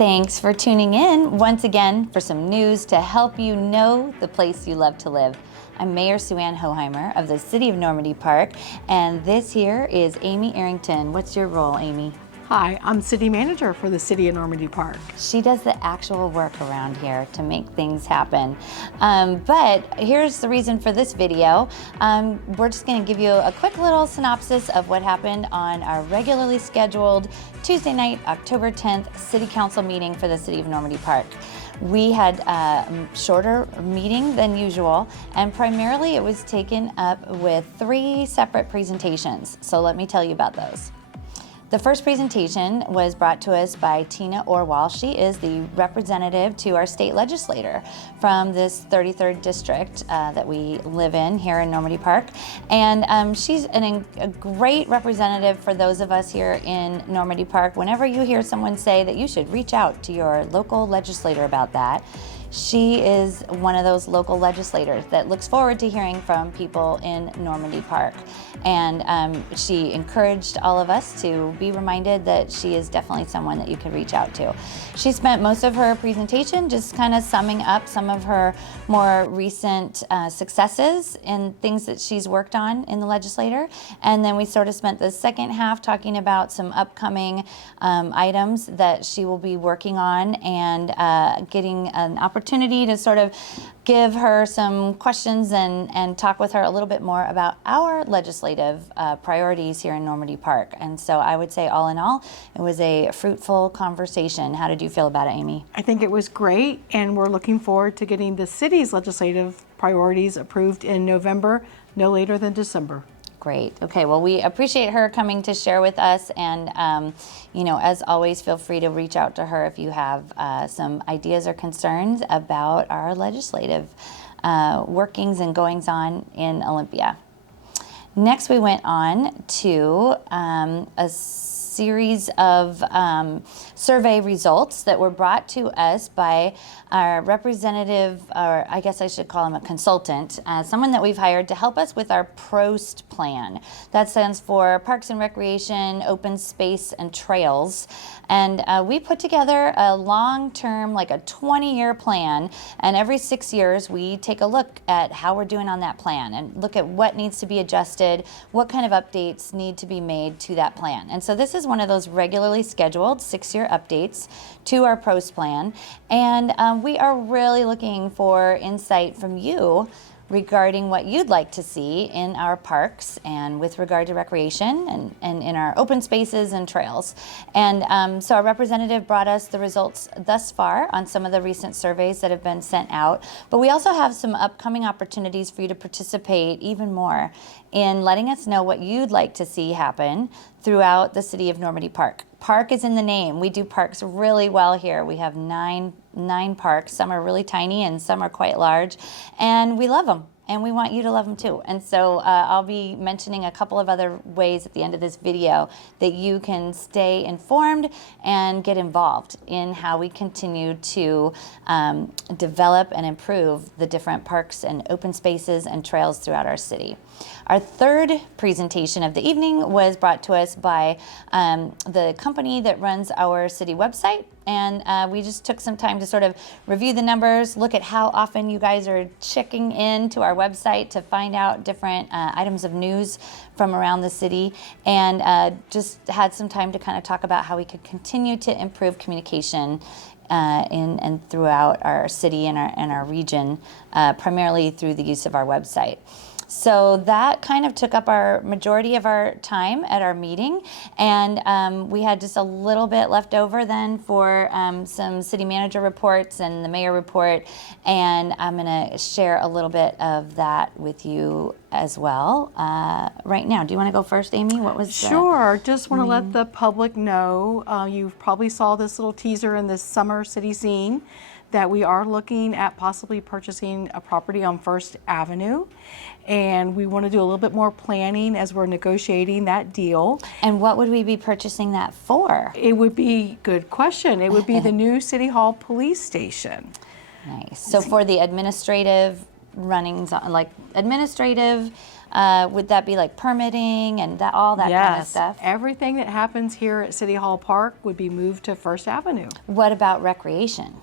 Thanks for tuning in once again for some news to help you know the place you love to live. I'm Mayor Sue-Ann Hohimer of the City of Normandy Park, and this here is Amy Arrington. What's your role, Amy? Hi, I'm City Manager for the City of Normandy Park. She does the actual work around here to make things happen. But here's the reason for this video. We're just going to give you a quick little synopsis of what happened on our regularly scheduled Tuesday night, October 10th, City Council meeting for the City of Normandy Park. We had a shorter meeting than usual, and primarily it was taken up with 3 separate presentations. So let me tell you about those. The first presentation was brought to us by Tina Orwell. She is the representative to our state legislator from this 33rd district that we live in here in Normandy Park. And she's a great representative for those of us here in Normandy Park. Whenever you hear someone say that you should reach out to your local legislator about that, she is one of those local legislators that looks forward to hearing from people in Normandy Park. And she encouraged all of us to be reminded that she is definitely someone that you could reach out to. She spent most of her presentation just kind of summing up some of her more recent successes and things that she's worked on in the legislature. And then we sort of spent the second half talking about some upcoming items that she will be working on and getting an opportunity to sort of give her some questions and talk with her a little bit more about our legislative priorities here in Normandy Park. And so I would say all in all, it was a fruitful conversation. How did you feel about it, Amy? I think it was great, and we're looking forward to getting the city's legislative priorities approved in November, no later than December. Great. Okay, well, we appreciate her coming to share with us, and you know, as always, feel free to reach out to her if you have some ideas or concerns about our legislative workings and goings on in Olympia. Next, we went on to a series of survey results that were brought to us by our representative, or I guess I should call him a consultant, someone that we've hired to help us with our PROST plan. That stands for Parks and Recreation, Open Space, and Trails. And we put together a long-term, like a 20-year plan, and every 6 years we take a look at how we're doing on that plan and look at what needs to be adjusted, what kind of updates need to be made to that plan. And so this is one of those regularly scheduled 6-year updates to our PROST plan, and we are really looking for insight from you regarding what you'd like to see in our parks and with regard to recreation and in our open spaces and trails. And so our representative brought us the results thus far on some of the recent surveys that have been sent out. But we also have some upcoming opportunities for you to participate even more in letting us know what you'd like to see happen throughout the City of Normandy Park. Park is in the name. We do parks really well here. We have nine parks. Some are really tiny and some are quite large, and we love them. And we want you to love them too. And so I'll be mentioning a couple of other ways at the end of this video that you can stay informed and get involved in how we continue to develop and improve the different parks and open spaces and trails throughout our city. Our third presentation of the evening was brought to us by the company that runs our city website. And we just took some time to sort of review the numbers, look at how often you guys are checking in to our website to find out different items of news from around the city, and just had some time to kind of talk about how we could continue to improve communication in and throughout our city and our region, primarily through the use of our website. So that kind of took up our majority of our time at our meeting, and we had just a little bit left over then for some city manager reports and the mayor report, and I'm going to share a little bit of that with you as well right now. Do you want to go first, Amy? What was Sure. Just want to let the public know, you probably saw this little teaser in this summer city scene, that we are looking at possibly purchasing a property on First Avenue. And we want to do a little bit more planning as we're negotiating that deal. And what would we be purchasing that for? It would be, good question, it would be the new City Hall Police Station. Nice. So for the administrative runnings, like administrative Would that be like permitting and all that kind of stuff? Everything that happens here at City Hall Park would be moved to First Avenue. What about recreation?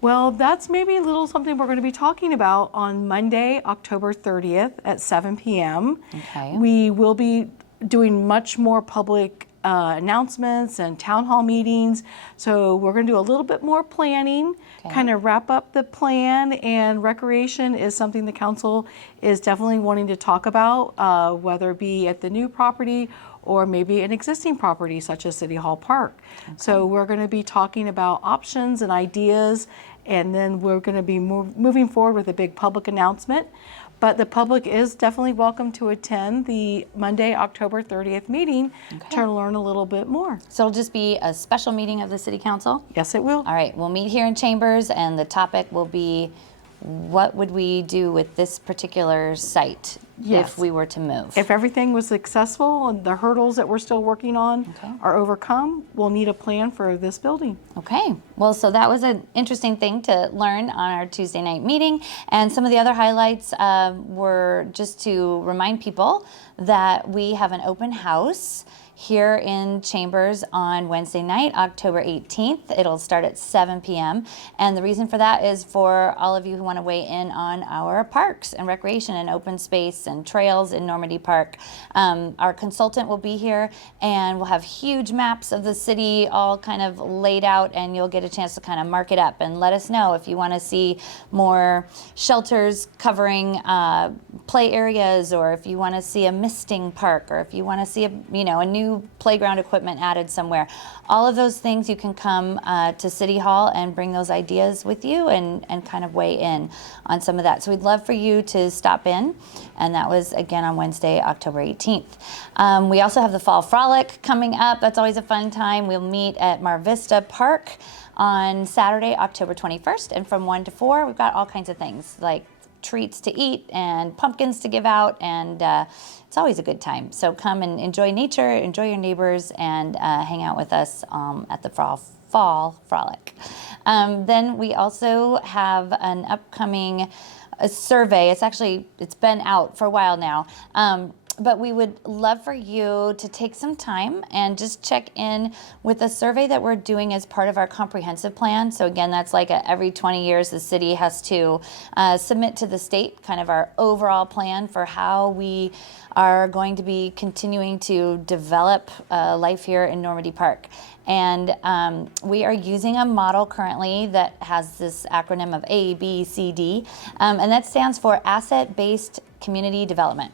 Well, that's maybe a little something we're going to be talking about on Monday, October 30th at 7 p.m. Okay. We will be doing much more public announcements and town hall meetings. So we're going to do a little bit more planning, kind of wrap up the plan, and recreation is something the council is definitely wanting to talk about, whether it be at the new property or maybe an existing property such as City Hall Park. So we're going to be talking about options and ideas, and then we're going to be moving forward with a big public announcement. But the public is definitely welcome to attend the Monday, October 30th meeting to learn a little bit more. So it'll just be a special meeting of the City Council? Yes, it will. All right, we'll meet here in Chambers, and the topic will be, what would we do with this particular site if we were to move? If everything was successful and the hurdles that we're still working on are overcome, we'll need a plan for this building. Okay, well, so that was an interesting thing to learn on our Tuesday night meeting. And some of the other highlights were just to remind people that we have an open house here in Chambers on Wednesday night, October 18th. It'll start at 7 p.m. And the reason for that is for all of you who want to weigh in on our parks and recreation and open space and trails in Normandy Park. Our consultant will be here, and we'll have huge maps of the city all kind of laid out, and you'll get a chance to kind of mark it up and let us know if you want to see more shelters covering play areas, or if you want to see a misting park, or if you want to see a new playground equipment added somewhere. All of those things, you can come to City Hall and bring those ideas with you and kind of weigh in on some of that. So we'd love for you to stop in, and that was again on Wednesday, October 18th. We also have the Fall Frolic coming up. That's always a fun time. We'll meet at Mar Vista Park on Saturday, October 21st, and from 1 to 4, we've got all kinds of things like treats to eat and pumpkins to give out, and it's always a good time. So come and enjoy nature, enjoy your neighbors, and hang out with us at the Fall Frolic. Then we also have an upcoming survey. It's been out for a while now. But we would love for you to take some time and just check in with a survey that we're doing as part of our comprehensive plan. So again, that's like every 20 years the city has to submit to the state kind of our overall plan for how we are going to be continuing to develop life here in Normandy Park. And we are using a model currently that has this acronym of ABCD, and that stands for Asset-Based Community Development.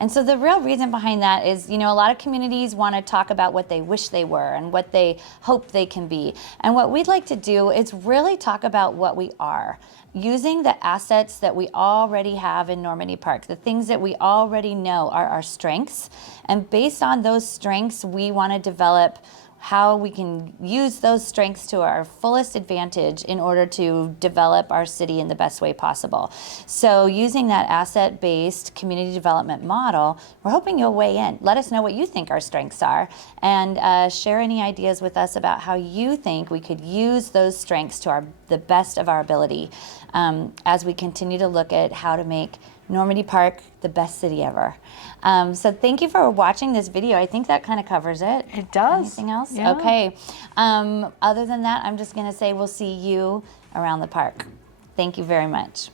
And so the real reason behind that is, a lot of communities want to talk about what they wish they were and what they hope they can be. And what we'd like to do is really talk about what we are, using the assets that we already have in Normandy Park, the things that we already know are our strengths. And based on those strengths, we want to develop how we can use those strengths to our fullest advantage in order to develop our city in the best way possible. So using that asset-based community development model, we're hoping you'll weigh in. Let us know what you think our strengths are, and share any ideas with us about how you think we could use those strengths to the best of our ability as we continue to look at how to make Normandy Park the best city ever. So thank you for watching this video. I think that kind of covers it. It does. Anything else? Yeah. Okay. Other than that, I'm just going to say we'll see you around the park. Thank you very much.